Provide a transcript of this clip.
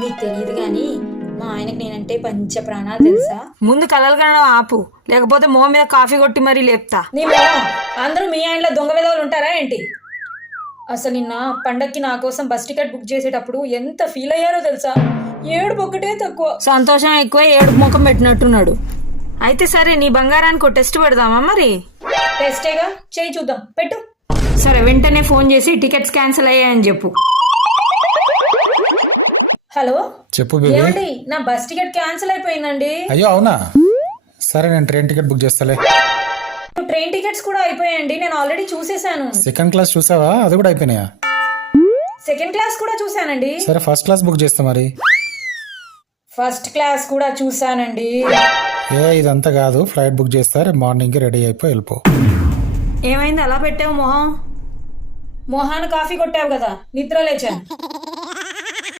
నీకు తెలియదు గాని మా ఆయనకు నేనంటే పంచ ప్రాణాలు తెలుసా. ముందు కలలు కనడం ఆపు, లేకపోతే మొహం మీద కాఫీ కొట్టి మరీ లేపుతా. నీ మొహం, అందరూ మీ ఆయనలో దొంగ విధవులు ఉంటారా ఏంటి? అసలు నిన్న పండక్కి నా కోసం బస్ టికెట్ బుక్ చేసేటప్పుడు ఎంత ఫీల్ అయ్యారో తెలుసా. ఏడుపు ఒక్కటే తక్కువ. సంతోషం ఎక్కువ, ఏడుపు ముఖం పెట్టినట్టున్నాడు. అయితే సరే, నీ బంగారానికి టెస్ట్ పెడదామా మరి? టెస్టేగా, చేయి చూద్దాం, పెట్టు. సరే, వెంటనే ఫోన్ చేసి టికెట్స్ క్యాన్సిల్ అయ్యాయని చెప్పు. హలో చెప్పు బేబీ. ఏమండి, నా బస్ టికెట్ క్యాన్సిల్ అయిపోయిందండి. అయ్యో అవునా? సరే నేను ట్రైన్ టికెట్ బుక్ చేస్తాలే. ట్రైన్ టికెట్స్ కూడా అయిపోయాయండి, నేను ఆల్రెడీ చూసేసాను. సెకండ్ క్లాస్ చూసావా? అది కూడా అయిపోయినాయా? సెకండ్ క్లాస్ కూడా చూసానండి. సరే ఫస్ట్ క్లాస్ బుక్ చేస్తా మరి. ఫస్ట్ క్లాస్ కూడా చూసానండి. ఇదంతా కాదు, ఫ్లైట్ బుక్ చేస్తా, రేపు మార్నింగ్ రెడీ అయిపోయి వెళ్ళిపో. ఏమైంది అలా పెట్టావు మొహం? మొహాన కాఫీ కొట్టావు కదా, నిద్ర లేచాను.